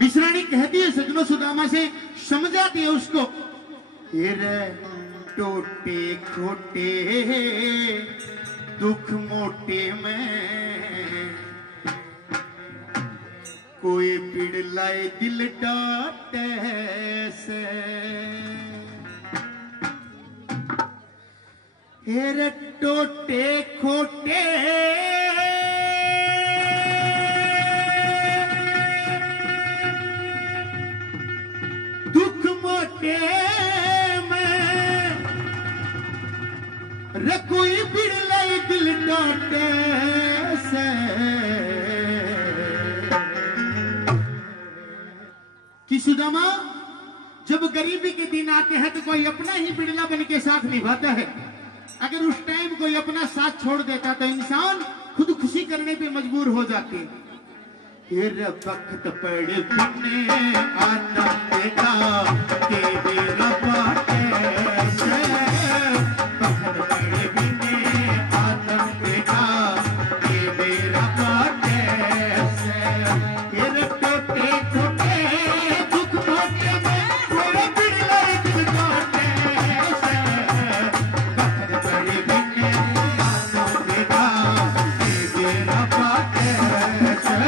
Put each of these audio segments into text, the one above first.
मिश्राणी कहती है सजनों सुदामा से, समझाती है उसको, टोटे खोटे दुख मोटे में कोई पिड़ लाए दिल डाटे से, टोटे खोटे दुख मोटे में कोई पिड़ लाए दिल डाटे से, कि सुदामा जब गरीबी के दिन आते हैं तो कोई अपना ही बिड़ला बन के साथ निभाता है। अगर उस टाइम कोई अपना साथ छोड़ देता तो इंसान खुदकुशी करने पे मजबूर हो जाते। वक्त पड़े बिने आता बेटा के बेरा बाटे से, वक्त पड़े बिने आता बेटा के बेरा बाटे से, टोटे खोटे दुख मोटे में कोई बिड़ला दिल डाटे से, वक्त पड़े बिने आता बेटा के बेरा बाटे से,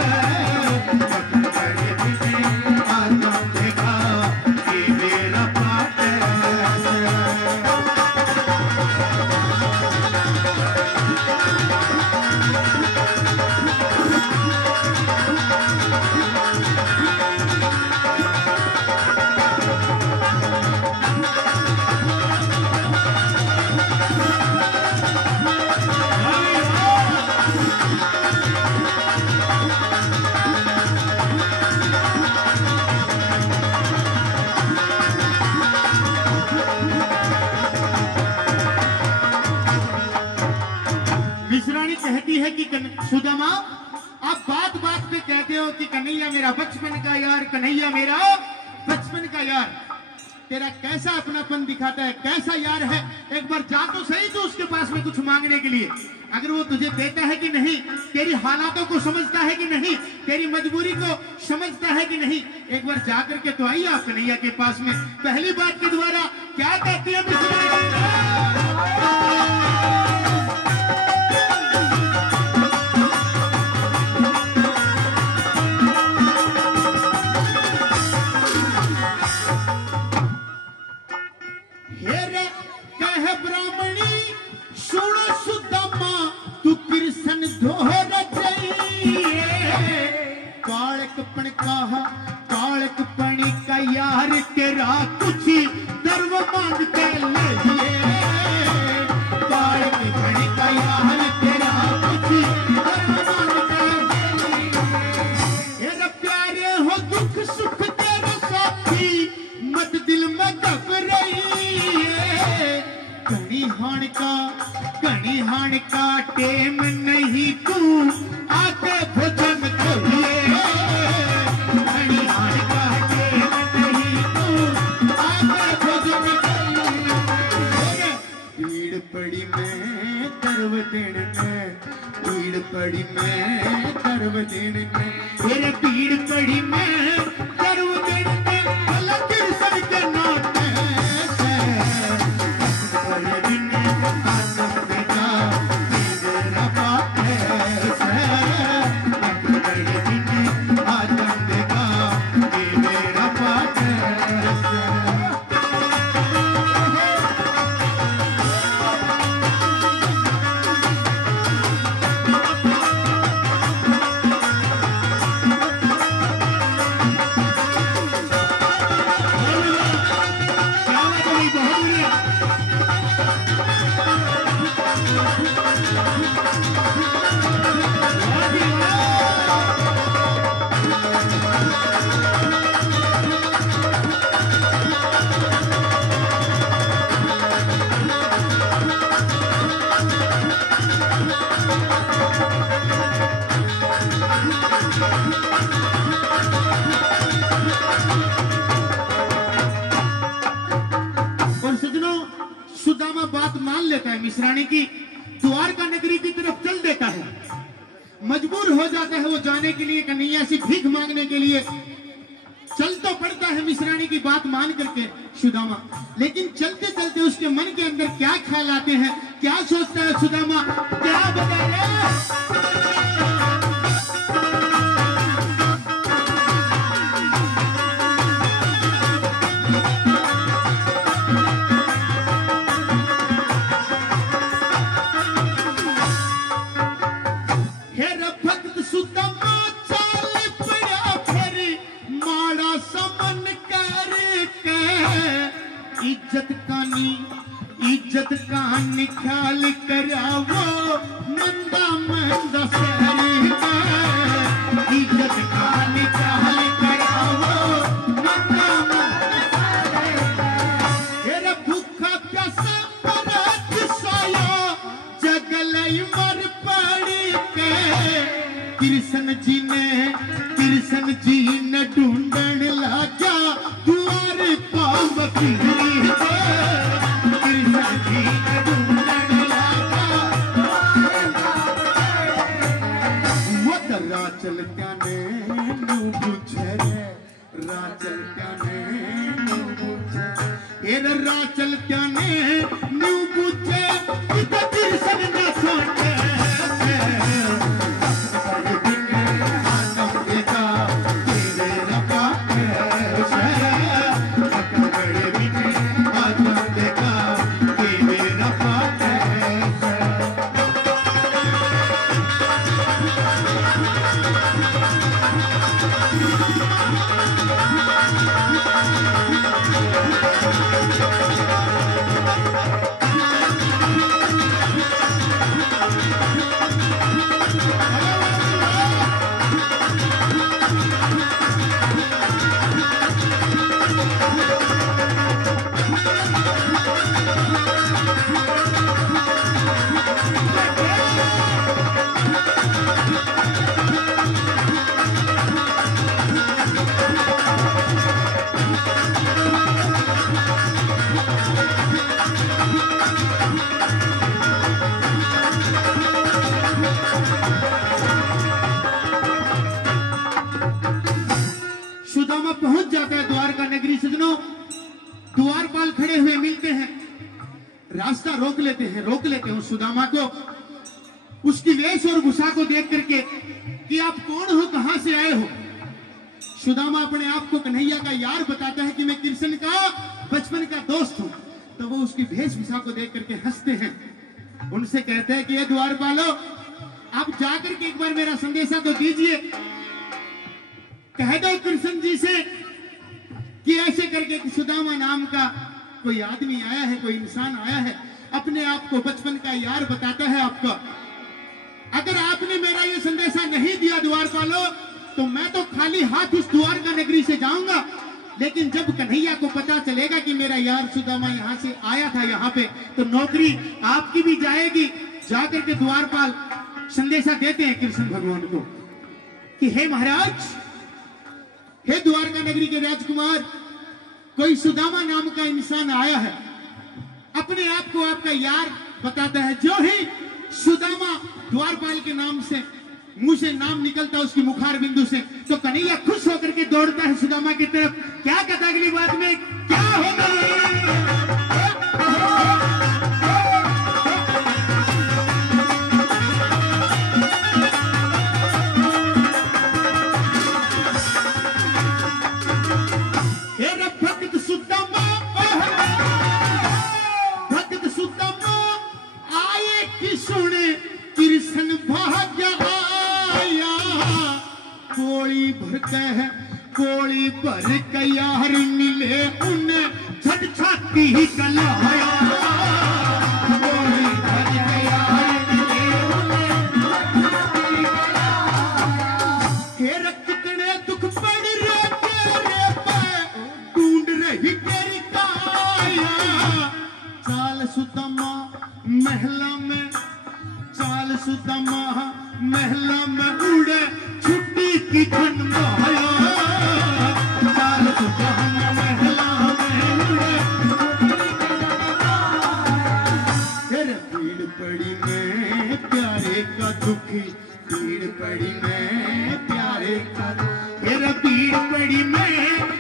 है कि सुदामा आप बात बात पे कहते हो कि कन्हैया मेरा बचपन का यार, कन्हैया मेरा बचपन का यार, तेरा कैसा अपनापन दिखाता है, कैसा यार है। एक बार जा तो सही तो उसके पास में कुछ मांगने के लिए, अगर वो तुझे देता है कि नहीं, तेरी हालातों को समझता है कि नहीं, तेरी मजबूरी को समझता है कि नहीं, एक बार जा करके तो आइए आप कन्हैया के पास में। पहली बात के द्वारा क्या कहती है कालकपणी का यार तेरा कुछ दर्व मांगते ले, कालकपणी का यार तेरा कुछ दर्व मांगते ले, प्यारे हो दुख सुख तेरे साथी मत दिल में घबराई, कणी हाण का टेम नहीं तू आके भजन करिए, पड़ी मैं करव देने में, भीड़ पड़ी मैं करव देने में, मेरे भीड़ पड़ी मैं करव देने में, भला किरसन के नाते से, बड़े दिन आदम बेटा मेरा बाप से, बड़े दिन आदम बेटा मेरा बाप से। मिश्राणी की द्वारका नगरी की तरफ चल देता है, मजबूर हो जाता है वो जाने के लिए, कन्हैया से भीख मांगने के लिए। चल तो पड़ता है मिश्राणी की बात मान करके सुदामा, लेकिन चलते चलते उसके मन के अंदर क्या ख्याल आते हैं, क्या सोचता है सुदामा, क्या बताए। इज्जत का निखाल करावो मंदा मंदा शहरी का, इज्जत का निखाल करावो मंदा मंदा शहरी का। भूखा प्यासा मरत साया जगलई मर पड़ी के, कृष्ण जी ने ढूंढन लगा द्वार पाव फिरी राचल क्या ने पूछे रे, राचल क्या ने पूछे, राचल क्या ने पूछे, कृष्ण न सोचे पहुंच जाता है द्वारका नगरी। सजनों, द्वारपाल खड़े हुए मिलते हैं, रास्ता रोक लेते हैं उस सुदामा को, उसकी वेश और भूषा को देख करके कि आप कौन हो, कहां से आए हो। सुदामा अपने आप को कन्हैया का यार बताता है कि मैं कृष्ण का बचपन का दोस्त हूं। तो वो उसकी वेशभूषा को देख करके हंसते हैं, उनसे कहते हैं कि ये द्वारपालो, आप जाकर के एक बार मेरा संदेशा तो दीजिए, कह दो कृष्ण जी से कि ऐसे करके कि सुदामा नाम का कोई आदमी आया है, कोई इंसान आया है, अपने आप को बचपन का यार बताता है आपका। अगर आपने मेरा ये संदेशा नहीं दिया द्वारपालो, तो मैं तो खाली हाथ इस द्वारका नगरी से जाऊंगा, लेकिन जब कन्हैया को पता चलेगा कि मेरा यार सुदामा यहाँ से आया था यहाँ पे, तो नौकरी आपकी भी जाएगी। जाकर के द्वारपाल संदेशा देते हैं कृष्ण भगवान को कि हे महाराज, हे द्वारका नगरी के राजकुमार, कोई सुदामा नाम का इंसान आया है, अपने आप को आपका यार बताता है। जो ही सुदामा द्वारपाल के नाम से मुंह से नाम निकलता है उसकी मुखार बिंदु से, तो कन्हैया खुश होकर के दौड़ता है सुदामा की तरफ। क्या कहता अगली बात में क्या होगा। कोड़ी भर कयार मिले उन्हें छट छाती ही कलाया, कोड़ी भर कयार मिले उन्हें तेरे कितने दुख पड़ रहे तेरे पे, ढूंढ रही तेरी काया। चाल सुदामा महला में, चाल सुदामा महला में उड़े छुट्टी की ठंड माया, चाल सुदामा महला में उड़े। तेरे भीड़ पड़ी में प्यारे का दुखी, भीड़ पड़ी में प्यारे का, तेरा भीड़ पड़ी में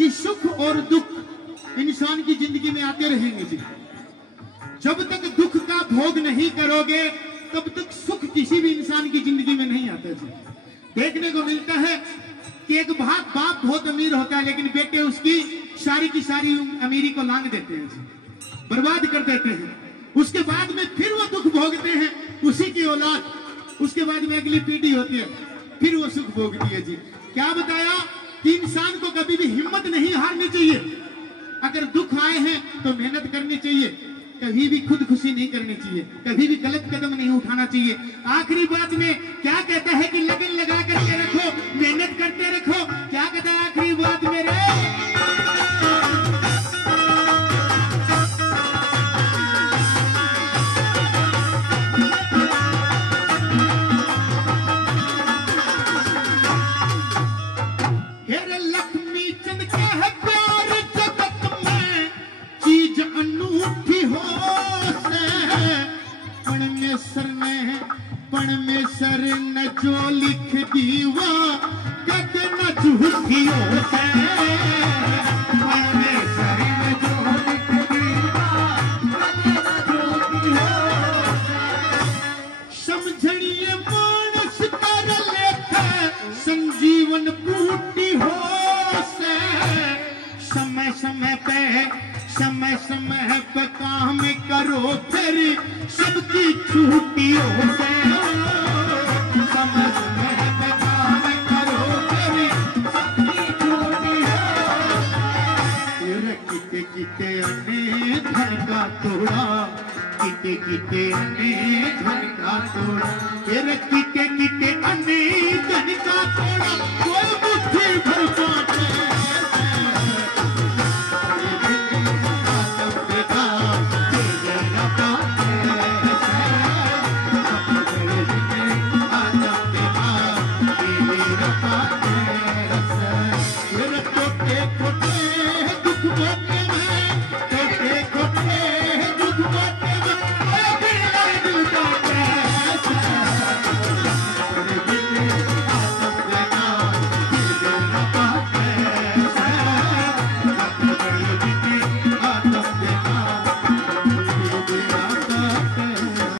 कि सुख और दुख इंसान की जिंदगी में आते रहेंगे जी। जब तक दुख का भोग नहीं करोगे तब तक सुख किसी भी इंसान की जिंदगी में नहीं आता जी। देखने को मिलता है कि एक बाप बहुत अमीर होता है लेकिन बेटे उसकी सारी की सारी अमीरी को लांग देते हैं जी, बर्बाद कर देते हैं। उसके बाद में फिर वो दुख भोगते हैं उसी की औलाद, उसके बाद में अगली पीढ़ी होती है फिर वो सुख भोगती है जी। क्या बताया कि इंसान को कभी भी हिम्मत नहीं हारनी चाहिए। अगर दुख आए हैं तो मेहनत करनी चाहिए, कभी भी खुदकुशी नहीं करनी चाहिए, कभी भी गलत कदम नहीं उठाना चाहिए। आखिरी बात में क्या कहता है कि लगन लगा करके रखो, मेहनत करते रखो। क्या कहता है आखिरी बात में रे? परमेश्वर ने जो लिख दीवा कद न झूठियो से, परमेश्वर ने जो लिख दीवा कद न झूठियो से। समझणिए मानस कर लेख संजीवन बूटी हो से। समय समय पे काम करो फिर सबकी छूटियों से। समय समय पे काम करो फिर सबकी छूटियों से। किते किते अने धन का तोड़ा, किते किते अने धन का तोड़ा, किते किते अने धन का तोड़ा। कोई